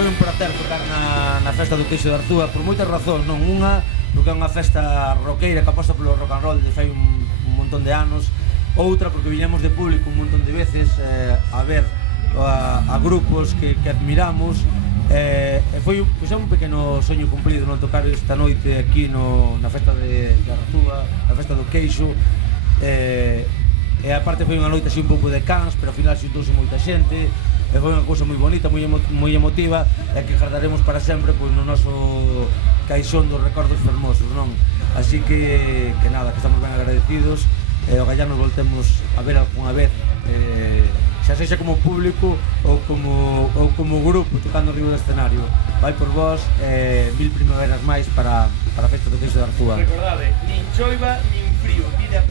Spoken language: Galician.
Foi un prazer tocar na festa do Queixo de Arzúa por moitas razóns, non? Unha, porque é unha festa roqueira que aposta polo rock and roll desde fai un montón de anos. Outra, porque viñamos de público un montón de veces a ver a grupos que admiramos. Foi un pequeno soño cumprido, non? Tocar esta noite aquí na festa de Arzúa, na festa do Queixo. E aparte foi unha noite así un pouco de cans, pero ao final xuntouse moita xente. E foi unha cousa moi bonita, moi emotiva, e que guardaremos para sempre pois, no noso caixón dos recordos fermosos, non? Así que nada, que estamos ben agradecidos, e ojalá nos voltemos a ver algunha vez, xa sexa como público ou como grupo tocando arriba do escenario. Vai por vos, 1000 primaveras máis para a festa do Queixo de Arzúa. Recordade, nin choiva, nin frío, pide a